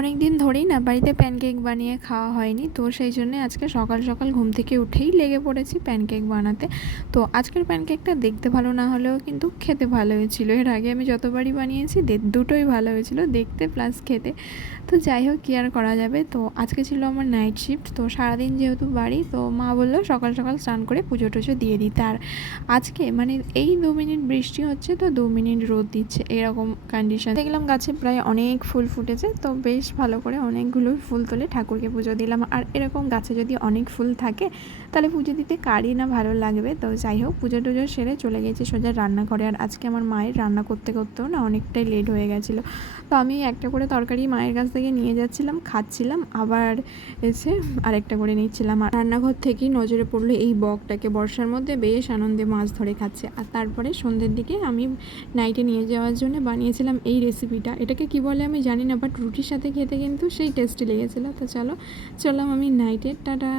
অনেক দিন ধরেই না বাড়িতে প্যানকেক বানিয়ে খাওয়া হয়নি, তো সেই জন্য আজকে সকাল সকাল ঘুম থেকে উঠেই লেগে পড়েছি প্যানকেক বানাতে। তো আজকের প্যানকেকটা দেখতে ভালো না হলেও কিন্তু খেতে ভালো হয়েছিল। এর আগে আমি যতবারই বানিয়েছি দুটোই ভালো হয়েছিল, দেখতে প্লাস খেতে। তো যাই হোক, কী আর করা যাবে। তো আজকে ছিল আমার নাইট শিফট, তো সারাদিন যেহেতু বাড়ি, তো মা বললো সকাল সকাল স্নান করে পুজো টুজো দিয়ে দিতে। আর আজকে মানে এই 2 মিনিট বৃষ্টি হচ্ছে তো 2 মিনিট রোদ দিচ্ছে, এরকম কন্ডিশন। দেখলাম গাছে প্রায় অনেক ফুল ফুটেছে, তো বেশ ভালো করে অনেকগুলো ফুল তুলে ঠাকুরকে পুজো দিলাম। আর এরকম গাছে যদি অনেক ফুল থাকে তাহলে পুজো দিতে কারই না ভালো লাগবে। তো যাই হোক, পুজো টুজো সেরে চলে গেছি সোজা রান্নাঘরে। আর আজকে আমার মায়ের রান্না করতে করতেও না অনেকটাই লেট হয়ে গেছিলো। তো আমি একটা করে তরকারি মায়ের কাছ থেকে নিয়ে যাচ্ছিলাম, খাচ্ছিলাম, আবার এসে আরেকটা করে নিচ্ছিলাম। আর রান্নাঘর থেকেই নজরে পড়লো এই বকটাকে, বর্ষার মধ্যে বেশ আনন্দে মাছ ধরে খাচ্ছে। আর তারপরে সন্ধ্যের দিকে আমি নাইটে নিয়ে যাওয়ার জন্য বানিয়েছিলাম এই রেসিপিটা। এটাকে কি বলে আমি জানি না, বাট রুটির সাথে খেতে কিন্তু সেই টেস্টি লেগেছিলো। তো চলো চললাম আমি নাইটে, টাটা।